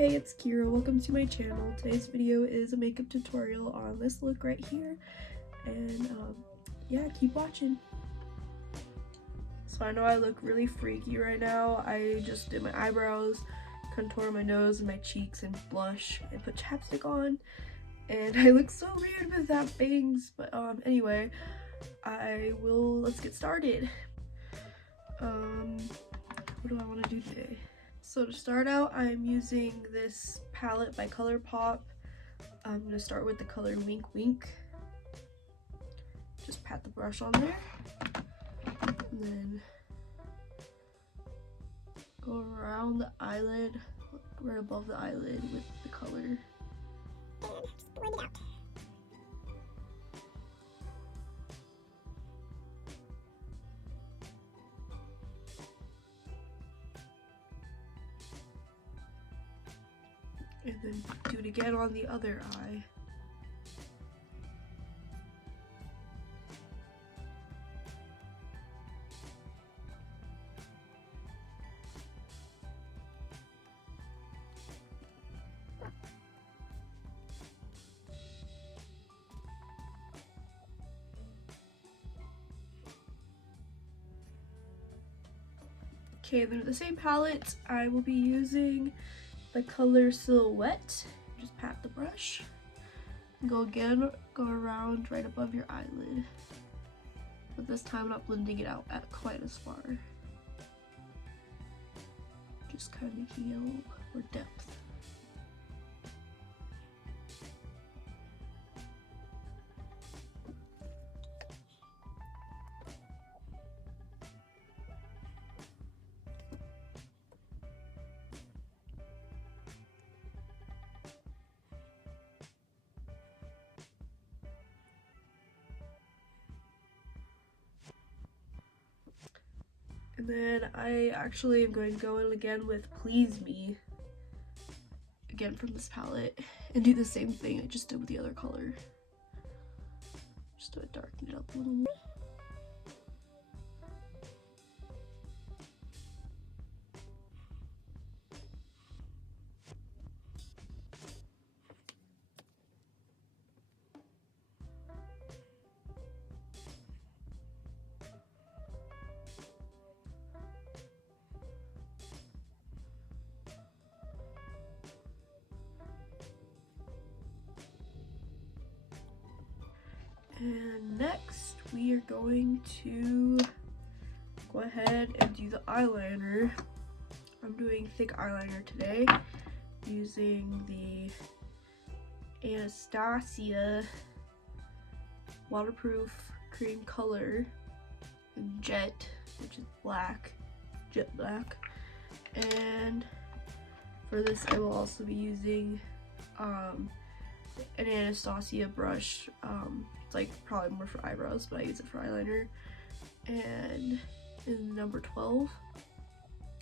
Hey, it's Kira. Welcome to my channel. Today's video is a makeup tutorial on this look right here, and yeah, keep watching. So I know I look really freaky right now. I just did my eyebrows, contour my nose and my cheeks, and blush, and put chapstick on, and I look so weird without bangs. But anyway, let's get started. What do I want to do today? So to start out, I'm using this palette by ColourPop. I'm going to start with the color Wink Wink. Just pat the brush on there. And then go around the eyelid, right above the eyelid with the color. And just blend it out. And then do it again on the other eye. Okay, then with the same palette, I will be using the color Silhouette. Just pat the brush. Go around right above your eyelid. But this time I'm not blending it out at quite as far. Just kind of making it a little more depth. And then I actually am going to go in again with Please Me, again from this palette, and do the same thing I just did with the other color. Just to darken it up a little more. And next, we are going to go ahead and do the eyeliner. I'm doing thick eyeliner today, using the Anastasia waterproof cream color in Jet, which is black, jet black. And for this, I will also be using an Anastasia brush. It's like probably more for eyebrows, but I use it for eyeliner. And in number 12,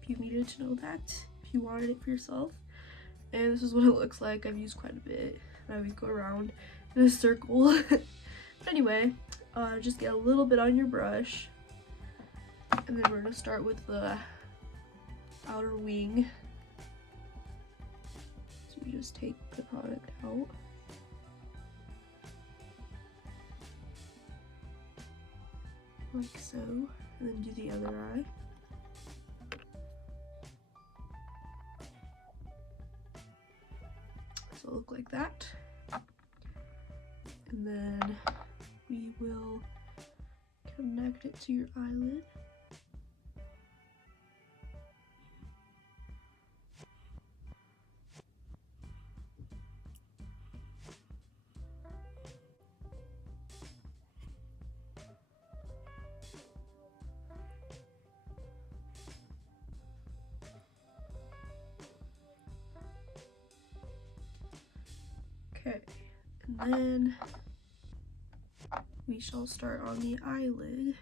if you needed to know that, if you wanted it for yourself. And this is what it looks like. I've used quite a bit. I always go around in a circle. But anyway, just get a little bit on your brush. And then we're gonna start with the outer wing. So we just take the product out. Like so, and then do the other eye. So it'll look like that. And then we will connect it to your eyelid. Okay, and then we shall start on the eyelid.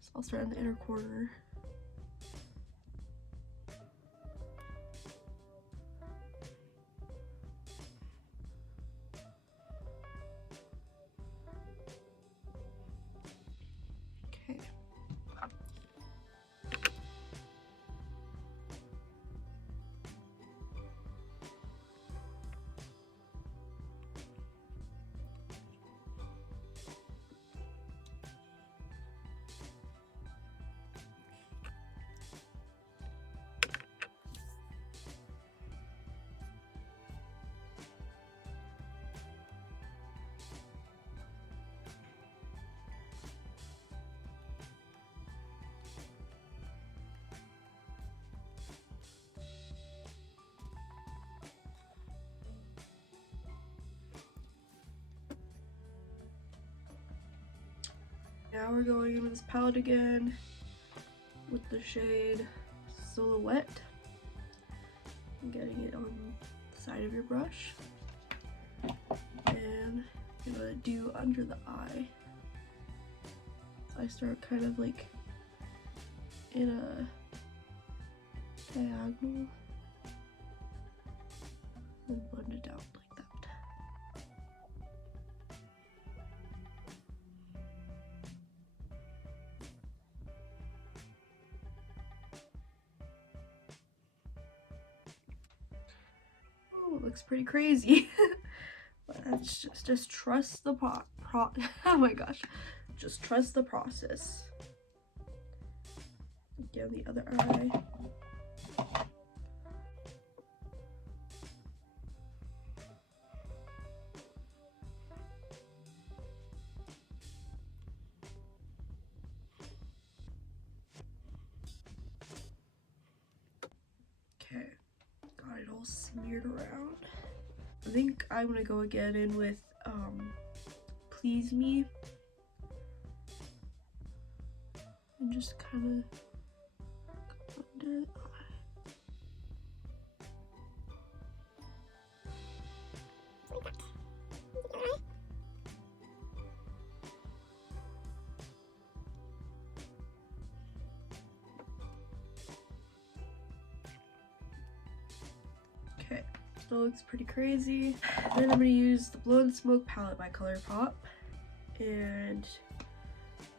So I'll start in the inner corner. Okay. Now we're going in with this palette again with the shade Silhouette. I'm getting it on the side of your brush. And I'm gonna do under the eye. So I start kind of like in a diagonal and blend it out like that. Oh, it looks pretty crazy. But that's just trust the oh my gosh. Just trust the process. Down the other eye. Okay, got it all smeared around. I think I'm gonna go again in with Please Me. And just kind of under the eye. Okay, still looks pretty crazy. Then I'm gonna use the Blow and Smoke palette by ColourPop and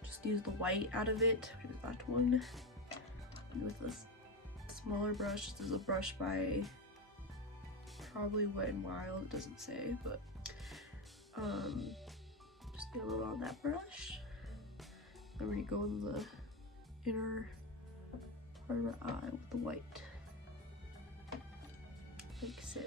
just use the white out of it, which is that one. And with this smaller brush, this is a brush by probably Wet n Wild, it doesn't say, but just get a little on that brush. I'm gonna go in the inner part of the eye with the white, like so.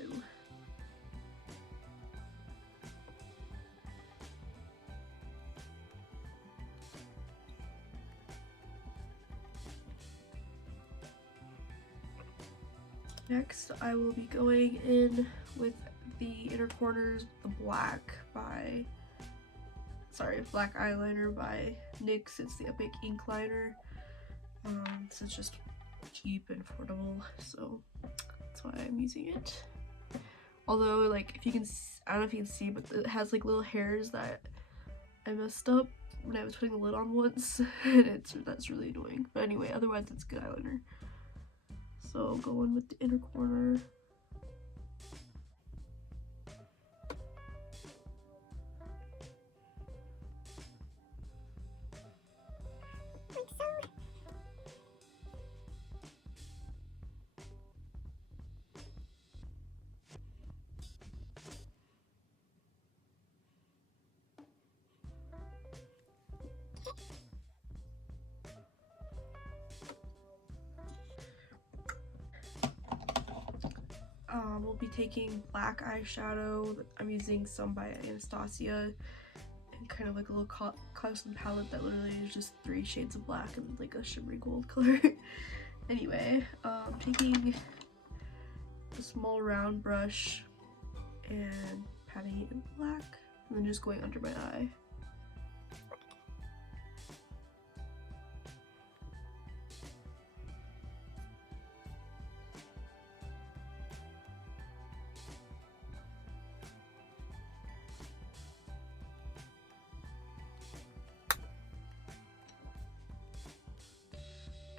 Next, I will be going in with the inner corners, the black eyeliner by NYX. It's the Epic Ink Liner. So it's just cheap and affordable, so that's why I'm using it. Although, like, if you can, I don't know if you can see, but it has like little hairs that I messed up when I was putting the lid on once, and that's really annoying. But anyway, otherwise it's good eyeliner. So go in with the inner corner. Like so. We'll be taking black eyeshadow. I'm using some by Anastasia, and kind of like a little custom palette that literally is just 3 shades of black and like a shimmery gold color. Anyway, taking a small round brush and patting it in black, and then just going under my eye.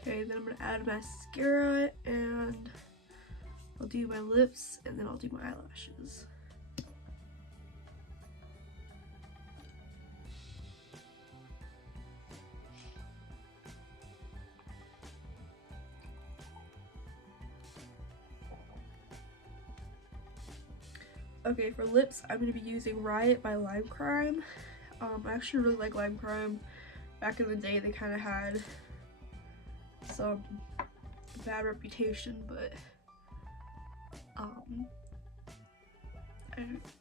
Okay, then I'm gonna add mascara, and I'll do my lips, and then I'll do my eyelashes. Okay, for lips, I'm going to be using Riot by Lime Crime. I actually really like Lime Crime. Back in the day, they kind of had some bad reputation, but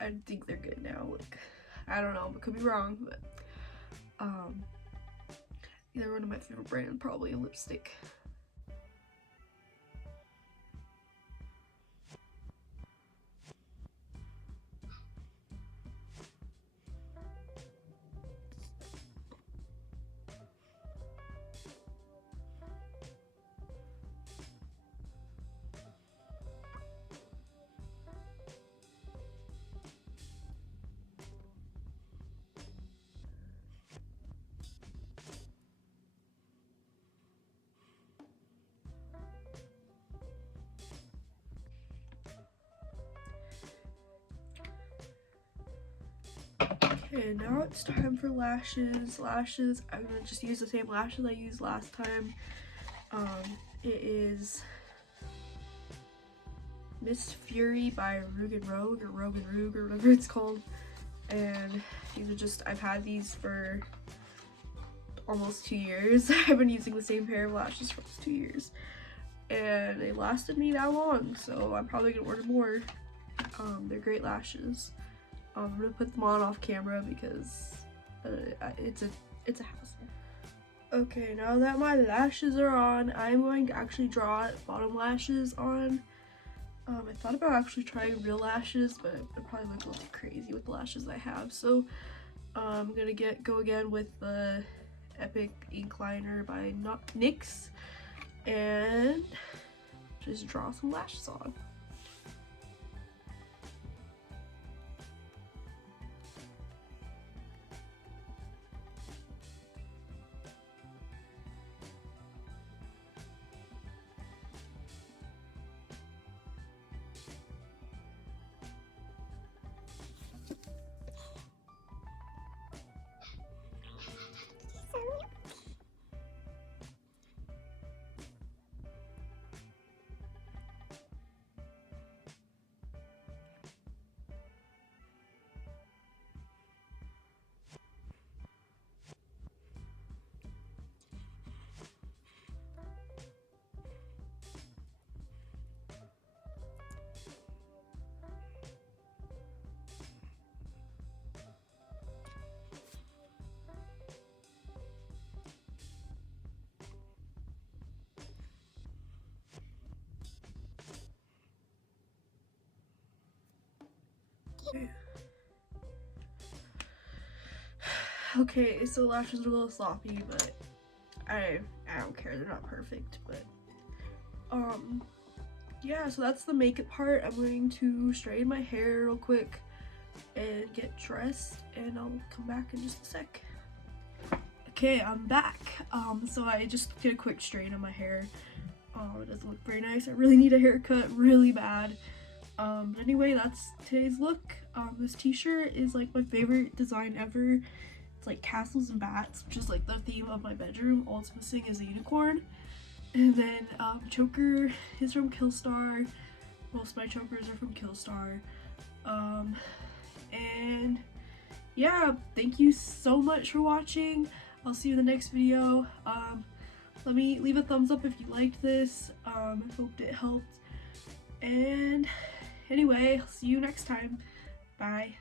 I think they're good now. Like, I don't know, but could be wrong, but they're one of my favorite brands, probably a lipstick. Okay, now it's time for lashes. Lashes, I'm gonna just use the same lashes I used last time. It is Miss Fury by Rogue and Rogue, or Rogue and Rogue, or whatever it's called. And these are just, I've had these for almost 2 years. I've been using the same pair of lashes for almost 2 years. And they lasted me that long, so I'm probably gonna order more. They're great lashes. I'm gonna put them on off camera because it's a hassle. Okay, now that my lashes are on, I'm going to actually draw bottom lashes on. I thought about actually trying real lashes, but it probably look a little crazy with the lashes I have. So I'm gonna go again with the Epic Ink Liner by NYX and just draw some lashes on. Okay, so lashes are a little sloppy, but I don't care, they're not perfect, but yeah, so that's the makeup part. I'm going to straighten my hair real quick and get dressed, and I'll come back in just a sec. Okay, I'm back. So I just did a quick straighten of my hair. It doesn't look very nice. I really need a haircut really bad. But anyway, that's today's look. This t-shirt is like my favorite design ever. It's like castles and bats, which is like the theme of my bedroom. All it's missing is a unicorn. And then choker is from Killstar. Most of my chokers are from Killstar. And yeah, thank you so much for watching. I'll see you in the next video. Let me leave a thumbs up if you liked this. I hoped it helped. And anyway, I'll see you next time. Bye.